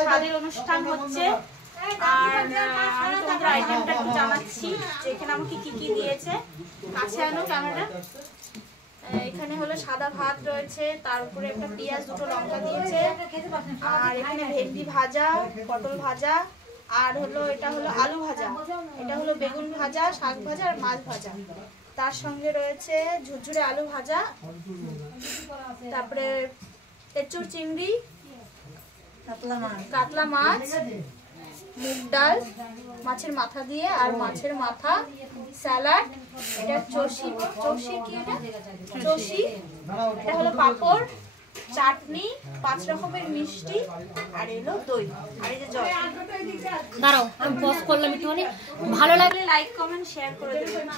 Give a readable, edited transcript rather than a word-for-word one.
স্বাদের অনুষ্ঠান হচ্ছে। আর আমি তোমাদের আইটেমটা একটু জানাচ্ছি যে এখানে আমাকে কি কি দিয়েছে। কাছে আনো ক্যামেরা। এখানে হলো সাদা ভাত রয়েছে, তার উপরে একটা পেঁয়াজ, দুটো লঙ্কা দিয়েছে, আর এখানে ভেন্ডি ভাজা, পটল ভাজা, আর হলো এটা হলো আলু ভাজা, এটা হলো বেগুন ভাজা, শাক ভাজা আর মাছ ভাজা। তার সঙ্গে রয়েছে ঝুরঝুরে আলু ভাজা, তারপরে এঁচোড় চিংড়ি, কাতলা মাছ, মুগ ডাল মাছের মাথা দিয়ে, আর মাছের মাথা, স্যালাড, এটা চষি কি এটা চষি, এটা হলো পাঁপড়, চাটনি, 5 রকমের মিষ্টি, আর এলো দই, আর এই যে জল। দাঁড়াও আমি পজ করলাম একটুখানি। ভালো লাগলে লাইক কমেন্ট শেয়ার করে দেবেন।